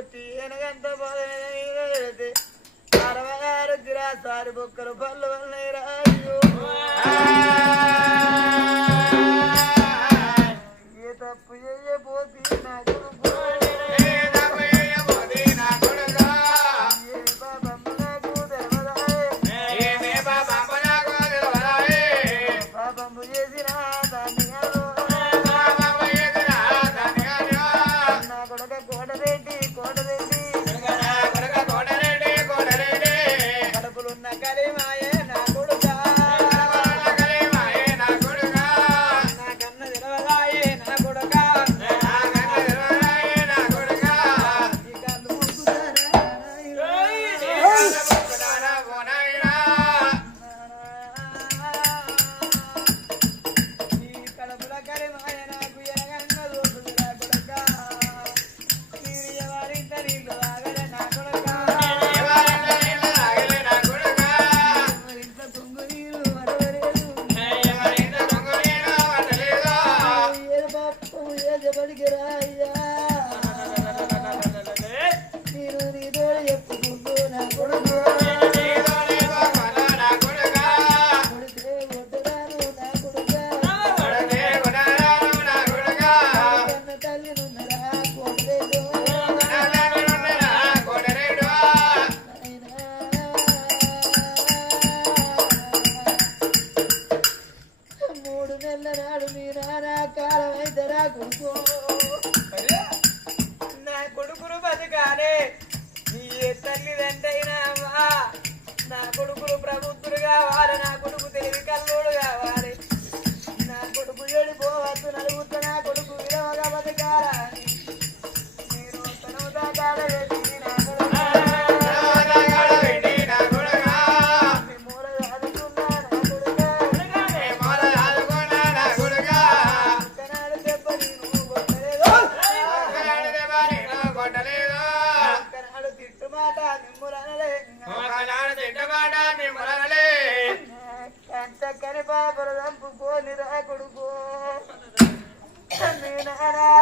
కొట్టి ఎనగంత పోతే 66 గిరాసారి బొక్కలు పళ్ళు వల్లే రాజు ఏ తప్పు చేయబోతి నా కొడుకు నా కొడుకులు బతకాలే నీ తల్లిదండ్రైనా నా కొడుకులు ప్రభుత్వులు కావాలి నా కొడుకు తెలివి కల్లోడు కావాలి నా కొడుకు ఏడిపోవద్దు నలుగుత నా కొడుకు విరవగా బతకాలని నేను తనవుతా కాడవేసి నా చక్కని పాపలు దంపుకోని రా కొడుకు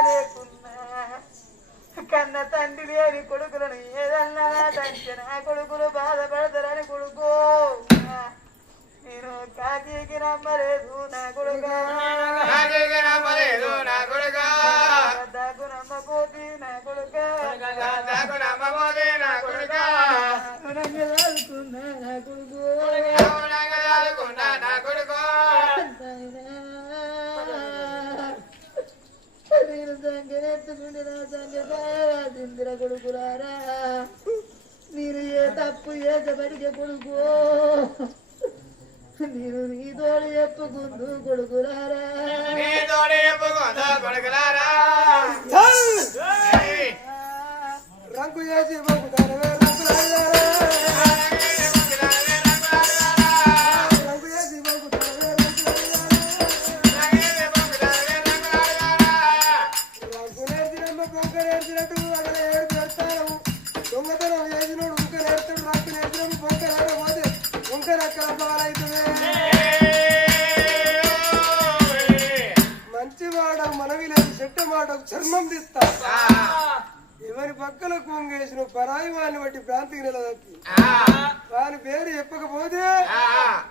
లేకున్నా కన్న తండ్రి లేని కొడుకులను ఏదన్నా తండ్రి నా కొడుకులు బాధపడతారని కొడుకు నేను కాకీకి నమ్మలేదు నా కొడుకు దాకు నమ్మపోతే నా కొడుకు నా కొడుకు నేను సంగెత్తుకుంటే నా సంగ కొడుకురారా మీరు ఏ తప్పు ఏజబడికే కొడుకు నేను నీ తోడు చెప్పుకుందు కొడుకురారా రంగు చేసి చర్మం తీస్తా ఎవరి పక్కన కొంగేసిన పరాయి వాడిని బట్టి ప్రాంతికి నిలదొక్కి వాని పేరు చెప్పకపోతే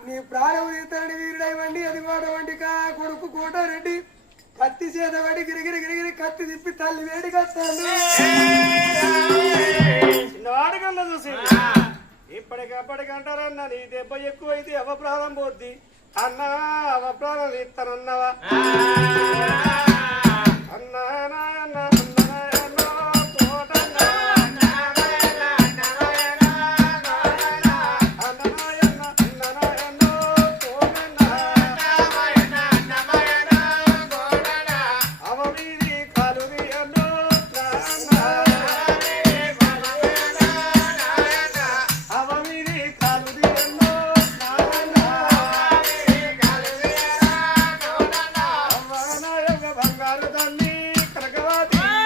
నీ ప్రాణం తీస్తాడు వీరుడైవండి అది వాడవండి కొడుకు కోటారెడ్డి కత్తి చేత పడి గిరిగిరి గిరిగిరి కత్తి తిప్పి తల్లి వేడి కట్టాడు వాడికల్లా చూసి ఇప్పటికప్పటికంటారన్నా నీ దెబ్బ ఎక్కువైతే అవప్రాణం పోద్ది అన్నా అవప్రాణం తీస్తానన్నావా అన్నా బంగారు తల్లి కనకవాది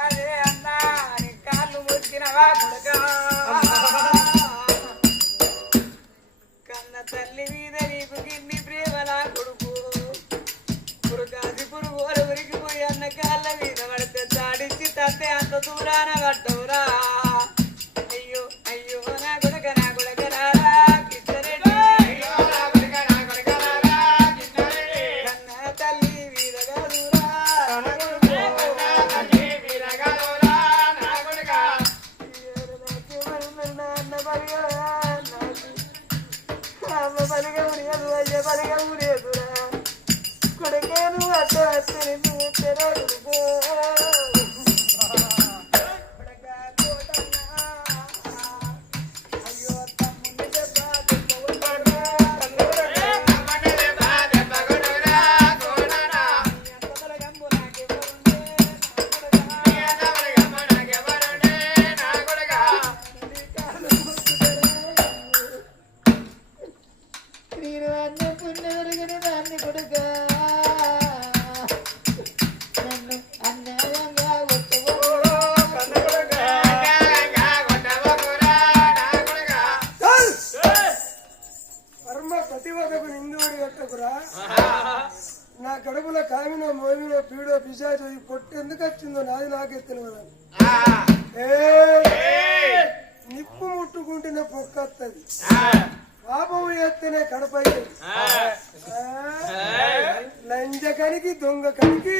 కాదే అన్నా నీ కాళ్ళు మురికినవా కొడుకా కన్న తల్లి మీద నీకు గిన్ని ప్రేమలా కొడుకు పురుగాసి పురుగోలు ఉరికిపోయి అన్న కాళ్ళ మీద పడితే చాడించి తంతే అంత దూరాన పడ్డవురా అయ్యో అయ్యో నా కొడుక నా కొడుక రారా కిట్టరెడ్డి కన్న తల్లి వీరగా దూరా అన్న పరిగా అమ్మ పలిగా ఉరియదు అయ్య పలిగా ఉరియదురా కొడుకేను అడ్డ అత్తని తెరడుకో అయ్యో తమ్ముని దెబ్బ నేను అన్న పుణ్యవరగని దాన్ని కొడుక నన్ను అన్యాయంగా వర్మ ప్రతివదకు నిందువడి కట్టకురా నా కడుపులో కామినో మోమినో పీడో పిశాచో ఈ పొట్టు ఎందుకు వచ్చిందో నాది నాకే తెలియదు నిప్పు ముట్టుకుంటేనే పొక్కత్తది పాపం ఎత్తేనే కడపయ్యేది లంజ కనికి దొంగ కనికి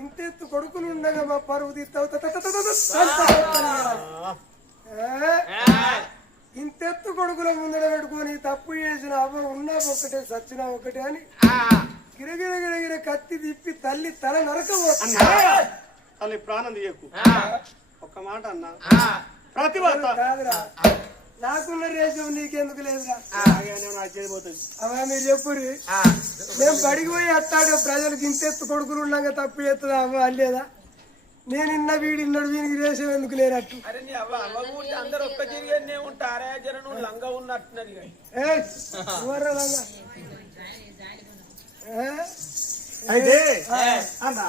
ఇంతెత్తు కొడుకులు ఉండగా మా పరువు తీస్తావు ఇంతెత్తు కొడుకుల ముందర పెట్టుకొని తప్పు చేసిన అవ్వ ఉన్నా ఒకటే సచ్చినా ఒకటే అని గిరగిర కత్తి తిప్పి తల్లి తల నరకపోతుంది తల్లి ప్రాణం తీయకు ఒక్క మాట అన్నా ప్రతిభత కాదురా నాకున్న రేషం నీకెందుకు లేదురా చేయబోతుంది అవా మీరు చెప్పురి మేము బడికి పోయి అత్తాడు ప్రజలకు ఇంతెత్తు కొడుకులు ఉండగా తప్పు చేస్తుందా అవ్వ అనలేదా నేను ఇన్న వీడిన్నాడు వీనికి రేషం ఎందుకు లేనట్టు అరే నీ అవ్వ అందరు ఒక్క తిరిగే ఉంటారే జర నువ్వు లంగా ఉన్నట్టున్నది అయితే అన్న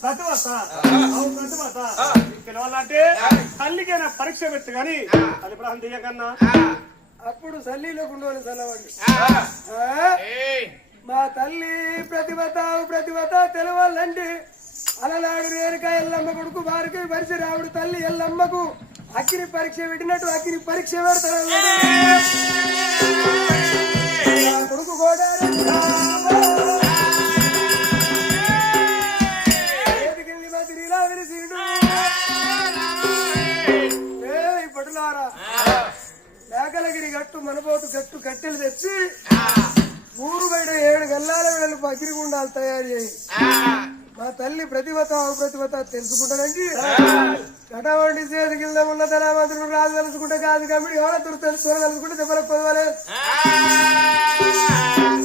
ప్రతిభత ప్రతిభత పిలవాలంటే తల్లికైనా పరీక్ష పెట్టు కానీ తల్లి ప్రాణం తీయకన్నా అప్పుడు సల్లీలో ఉండవాలి సలవాడు మా తల్లి ప్రతిభత తెలవాలంటే అలనాడు రేణుక ఎల్లమ్మ కొడుకు వారికి పరిచ రావుడు తల్లి ఎల్లమ్మకు అగ్ని పరీక్ష పెట్టినట్టు అగ్ని పరీక్ష పెడతారు కొడుకు కూడా పటులారా మేకలగిరి గట్టు మనబోతు గట్టు కట్టెలు తెచ్చి ఊరు బయట 7 గల్లాల వెడల్పు అగ్నిగుండాలు తయారు చేయి మా తల్లి ప్రతిభత తెలుసుకుంటానండి కటవండి చేతి కింద ఉన్న ధనవంతుడు రాజు తెలుసుకుంటే కాదు కమిడి ఎవరు తెలుసుకుంటే దెబ్బలకు పొదవాలి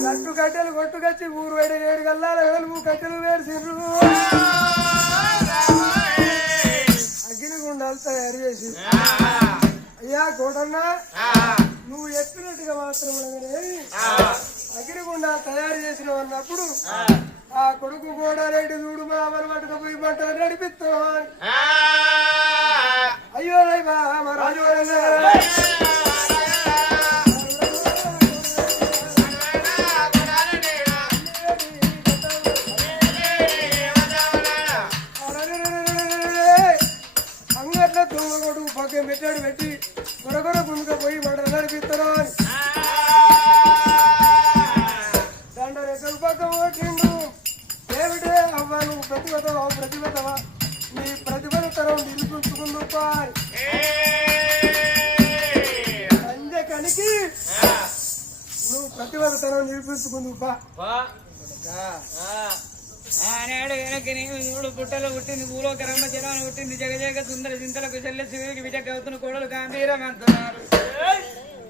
గట్టు కట్టెలు కొట్టుకొచ్చి ఊరు బయట 7 గల్లాల వెడల్పు కట్టెలు వేర్చిండ్రు అగ్నిగుండాలు తయారు చేసి అయ్యా కోటన్న నువ్వు చెప్పినట్టుగా మాత్రం అగ్నిగుండా తయారు చేసినావు అన్నప్పుడు ఆ కొడుకు కూడా రెడ్డి చూడు మా అమలు పట్టుకపోయి పంట నడిపిస్తావు అయ్యో రాజు అంగట్లో దొంగ కొడుకు పక్కన పెట్టి కొరకొర గుండుగా పోయి పంట నడిపిస్తాను దండ రెక్కలు పక్క ఓటిండు ఏమిటే అవ్వ నువ్వు ప్రతిభతవా నీ ప్రతిభత తరం నిరూపించుకుందు అంజే కనికి నువ్వు ప్రతిభత తరం నిరూపించుకుందు ఆనాడు వెనక్కి నేను చూడు పుట్టలో పుట్టింది భూలోక రమ్మ జనాలు పుట్టింది జగజగ సుందర చింతలకు చెల్లె శివుడికి విజయ గౌతును కోడలు గాంధీరమంటున్నారు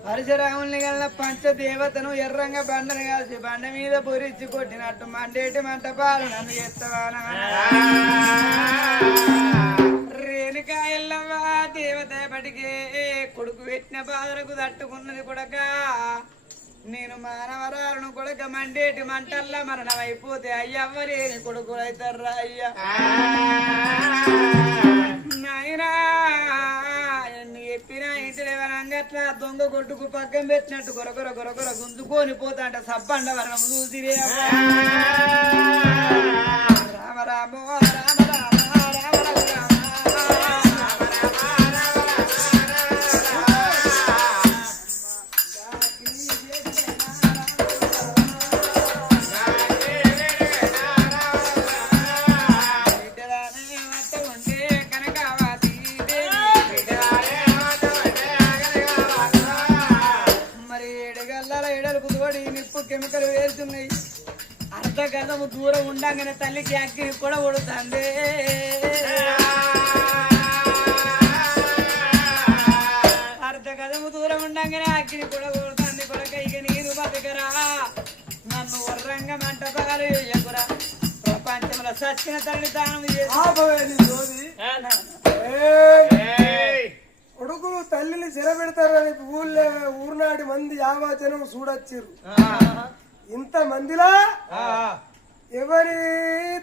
పరశురాముల్ని గల్ల పంచదేవతను ఎర్రంగా బండను కాల్చి బండ మీద పొరిచ్చి కొట్టినట్టు మండేటి మంటపాలు నన్ను ఎత్తవానా రేణుకా ఎల్లవ్వ దేవత పటికే కొడుకు పెట్టిన బాధలకు తట్టుకున్నది కొడక నేను మానవరాలను కొడుక మండేటి మంటల్లా మరణం అయిపోతే అయ్యవ్వలేని కొడుకులు అవుతారా అయ్యా అట్లా దొంగ కొట్టుకు పక్కన పెట్టినట్టు గొరగొర గొరగొర గుంజుకొని పోతా అంటే సబ్బండ వరం చూసిరే రామ రామ రామ రామ రామ రామ కెమికల్ వేస్తున్నాయి అర్ధ గజము దూరం ఉండగానే తల్లికి అగ్గిని కూడా ఉడుతుంది అర్ధ గజము దూరం ఉండగానే అగ్గిని కూడా ఉడుతుంది కొడక ఇక నీరు బతకరా నన్ను వర్రంగా మంట పగలు ఎగురా ప్రపంచంలో సచ్చిన తల్లి దానం కొడుకులు తల్లిని చెరబెడతారు అని ఊర్నాడి మంది యావాచనం చూడొచ్చారు ఇంత మందిలా ఎవరి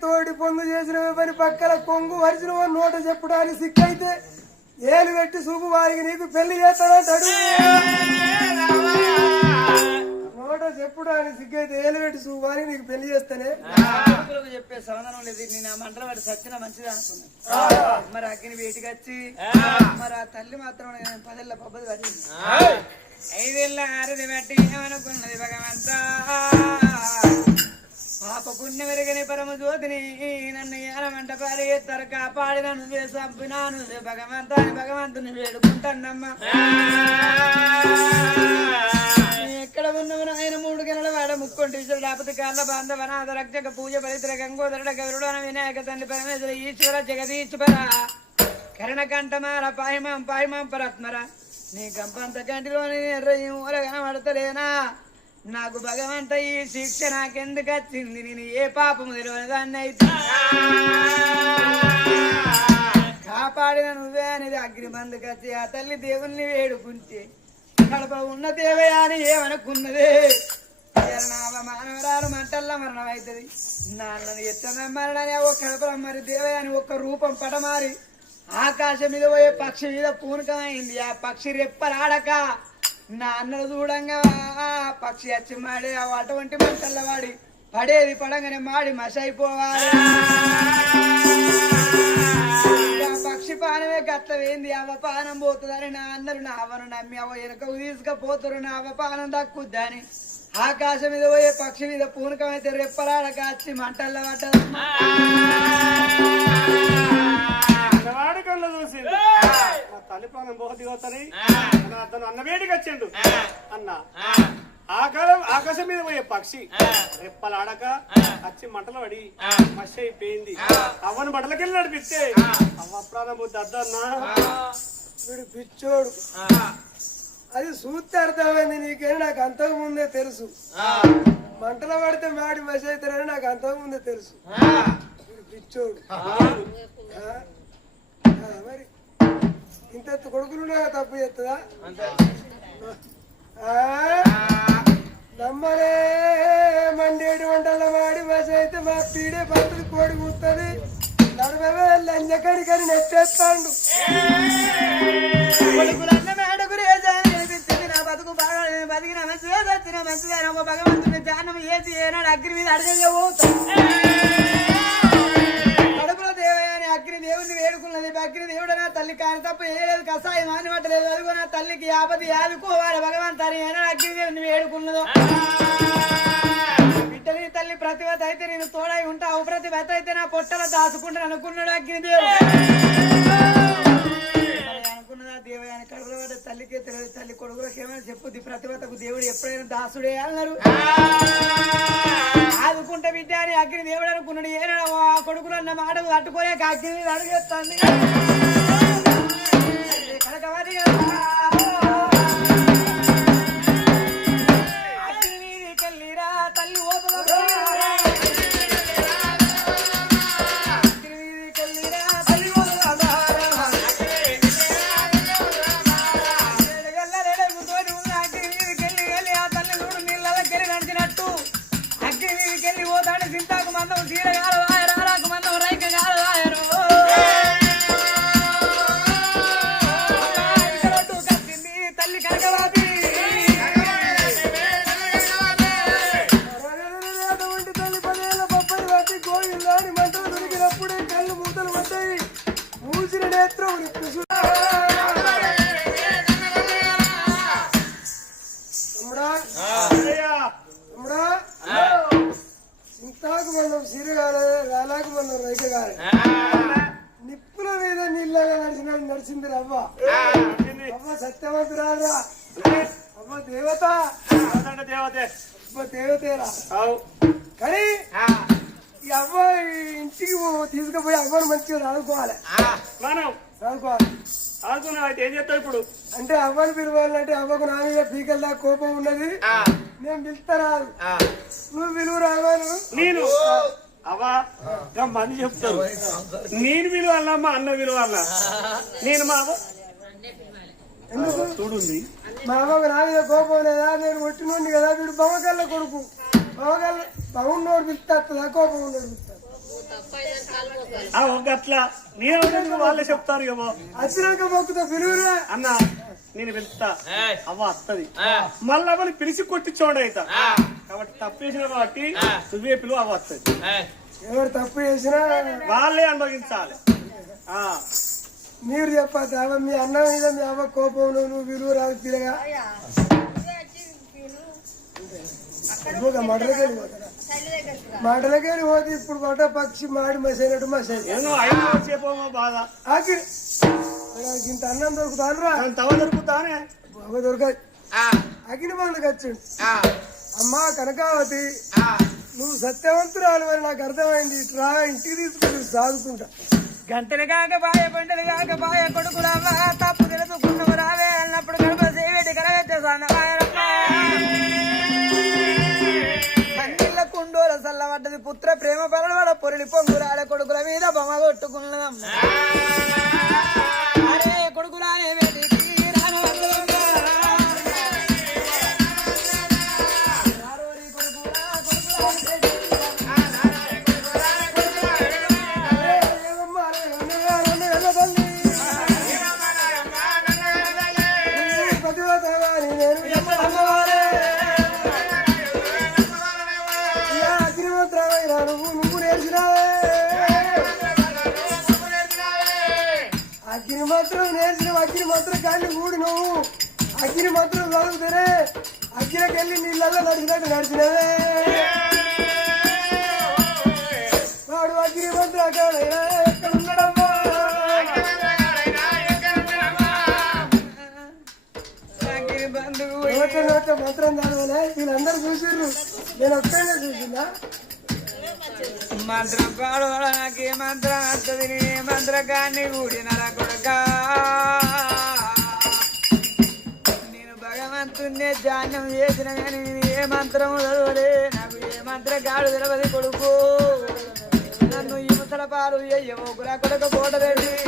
తోటి పొందు చేసిన ఎవరి పక్కల కొంగు వరిచిన నోట చెప్పడానికి సిక్కైతే ఏలు పెట్టి చూపు వారికి నీకు పెళ్లి చేస్తాడంటాడు నోట చెప్పడానికి సిగ్గైతే ఏలు పెట్టి చూపు వారికి నీకు పెళ్లి చేస్తానే చెప్పే సమాధానం లేదు నేను ఆ మంటల వాడు సచ్చిన మంచిది అనుకున్నాను మరి అగ్గిని వేటికి వచ్చి మరి ఆ తల్లి మాత్రం పదేళ్ళ పబ్బది పడింది 5 ఏళ్ళ ఆరది బట్టి ఏమనుకున్నది భగవంతా పాప పుణ్యమెరగని పరమ జ్యోతిని నన్ను ఏనమంట పారేస్తారు కాపాడిన నువ్వే చంపినా నువ్వే భగవంతా అని భగవంతుని వేడుకుంటానమ్మా ఎక్కడ ఉన్నవను ఆయన 3 గెలల వాడ ముక్కొంటి లేకపోతే కాళ్ళ బాంధవ అనాథ రక్షక పూజ పవిత్ర గంగోదరుడ గరుడ వినాయక తండ్రి పరమేశ్వర ఈశ్వర జగదీశ్వర కరణకంఠమార పాయమాం పాయమాం పరత్మర నీ గంపంత కంటిలోని ఎర్రూల కనబడతలేనా నాకు భగవంత ఈ శిక్ష నాకెందుకు వచ్చింది నేను ఏ పాపము తెలియని దాన్ని అయితే కాపాడిన నువ్వే అనేది అగ్ని బంధుకు వచ్చి ఆ తల్లి దేవుణ్ణి వేడుకుంటే కడప ఉన్న దేవయా అని ఏమనుకున్నదే మానవరాలు మంటల్లో మరణం అవుతుంది నాన్నని ఎత్తన మరణాన్ని ఓ కడప మరి దేవయాని ఒక్క రూపం పటమారి ఆకాశం మీద పోయే పక్షి మీద పూనకమైంది ఆ పక్షి రెప్పలాడక నా అన్నలు చూడంగా పక్షి వచ్చి మాడి అటువంటి మంటల్లో వాడి పడేది పడంగానే మాడి మసైపోవాలి పక్షి పానమే గట్లవేంది అవపానం పోతుందని నా అన్నలు నా అవ్వను నమ్మి అవ వెనకకు తీసుకపోతారు నా అవపానం దక్కుద్దని ఆకాశం మీద పోయే పక్షి మీద పూనకం అయితే రెప్పలాడక వచ్చి మంటల్లో పడ్డది వాడకంలో చూసింది నా తల్లి ప్రాణం పోతాయి అతను అన్న వేడికి వచ్చిండు అన్న ఆకాశం మీద పోయే పక్షి రెప్పలాడక వచ్చి మంటలు పడి మషి అయిపోయింది అవ్వను బట్టలకెళ్ళి నడిపిస్తే అవ్వ ప్రాణం పోతే అద్దన్నా వీడు పిచ్చోడు అది చూస్తే అర్థమైంది నీకేని నాకు అంతకు ముందే తెలుసు మంటలు పడితే మాడి మషి అవుతారని నాకు అంతకు ముందే తెలుసు వీడు పిచ్చోడు మరి ఇంత కొడుకులు తప్పు చేస్తుందా నమ్మలే మండేడు వంటల వాడి మస అయితే మా పీడే భర్తలు కోడి కూస్తుంది నడవే లంజకడికని నెట్టేస్తాడు నా బతుకు బాగా బతికిన మంచిగా చచ్చిన మంచిగా భగవంతుని ధ్యానం ఏది ఏనాడు అగ్ని మీద అడగలే కడుపులో దేవయాని అగ్ని దేవుడిని వేడుకున్నది అగ్ని దేవుడు నా తల్లి కాని తప్ప ఏలేదు కషాయం అని పట్టలేదు అదిగో నా తల్లికి ఆపది ఆదుకోవాలి భగవంతాన్ని ఏనాడు అగ్ని దేవుడిని వేడుకున్నదో బిడ్డని తల్లి ప్రతివత అయితే నేను తోడై ఉంటావు ప్రతివత అయితే నా పొట్టల దాచుకుంటాను అనుకున్నాడు అగ్నిదేవుడు అనుకున్నదా దేవయాని కడుపులో పడ్డ తల్లికే తెలియదు తల్లి కొడుకులకు ఏమైనా చెప్పుద్ది ప్రతివతకు దేవుడు ఎప్పుడైనా దాసుడే అన్నారు ఆదుకుంటే బిడ్డ అని అగ్ని దేవుడు అనుకున్నాడు ఏనాడు ఆ కొడుకులు అన్న మాటలు తట్టుకోలేక అగ్ని అడుగేస్తాను కనకవారి అగ్ని కల్లిరా తల్లి ఓపల సింతాకు మందం చీర కాలవాయ రారాకు మందం రైక కాలవాయరు నేత్రం తమ్ముడా చింతాకు మనం సిరిగాలి రాలాకు మనం రైక గాలి నిప్పుల మీద నీళ్ళగా నడిచింది అవ్వ అవ్వ సత్యవంతురారా అవ్వ దేవత దేవతేరా కానీ ఈ అవ్వ ఇంటికి తీసుకుపోయి అవ్వను మంచిగా చదువుకోవాలి చదువుకోవాలి అయితే ఏం చేస్తావు ఇప్పుడు అంటే అవ్వను పిలవాలంటే అవ్వకు నా మీద పీకల దాకా కోపం ఉన్నది నేను పిలుస్తారాదు నువ్వు పిలువు రావాను నేను అవా మంది చెప్తారు నేను విలువల్లమ్మా అన్న విలువల్ల నేను మా ఎందుకు చూడుంది మా అవ్వకు నా మీద కోపం లేదా నేను కొట్టినోండి కదా వీడు బొమ్మకల్ల కొడుకు బొమ్మకల్ల బాగున్నోడు పిలుస్తా కోపం ఉన్నోడు పిలుస్తాడు అట్లా నేను వాళ్ళే చెప్తారు ఏమో వచ్చినాక మొక్కుతా పిలువురా అన్న నేను వెళ్తా అవ్వ వస్తుంది మళ్ళీ అవని పిలిచి కొట్టి చూడైతా కాబట్టి తప్పు చేసిన కాబట్టి నువ్వే పిలువ అవ్వ వస్తుంది ఎవరు తప్పు చేసినా వాళ్ళే అనుభవించాలి మీరు చెప్పద్దు అవ్వ మీ అన్న మీద మీ అవ్వ కోపం నువ్వు విలువ రాదు పిల్లగా మటలకెళ్ళి పోతాడా మటలకెళ్ళి పోతే ఇప్పుడు పట్ట పక్షి మాడి మసైనట్టు మసైపోమో బాధ ఆఖరి ఇంత అన్నం దొరుకుతాను రా తవ దొరుకుతానే బాబా దొరకదు అగ్ని బండ్లకు వచ్చిండు అమ్మా కనకావతి నువ్వు సత్యవంతురాలు అని నాకు అర్థమైంది ఇట్లా ఇంటికి తీసుకుని సాదుకుంటా గంటలు కాక బాయ బండలు కాక బాయ కొడుకులమ్మా తప్పు తెలుసుకున్నవు రావే అన్నప్పుడు గడప సేవేటి కరగట్టేసానీళ్ళ కుండోల సల్లబడ్డది పుత్ర ప్రేమ పరవాడ పొరలి పొంగురాల కొడుకుల మీద బొమ్మ కొట్టుకున్నదమ్మా అరే కొడుకులానే వేటికి నువ్వు నేర్చినావే అగ్ని మాత్రం నేర్చినావు అగ్ని మాత్రం కానీ ఊడి నువ్వు అగ్ని మాత్రం చదువుతానే అగ్గిలకెళ్ళి నీళ్ళల్లో నడిచినట్టు నడిచినవే వాడు అగ్ని మాత్రం అక్కడ ఎక్కడ ఉన్నాడమ్మా నోట మంత్రం చదవలే వీళ్ళందరూ చూసిర్రు నేను ఒక్కనే చూసిందా మంత్రం పాడవల నాకే మంత్రం వస్తుంది నీ మంత్రకాన్ని కూడినర కొడక నేను భగవంతున్నే ధ్యానం చేసిన కానీ నేను ఏ మంత్రం చదవలే నాకు ఏ మంత్రకాడు తెలవది కొడుకు నన్ను ఈ ముసల పాలు అయ్యవో కొడక కోట పెట్టి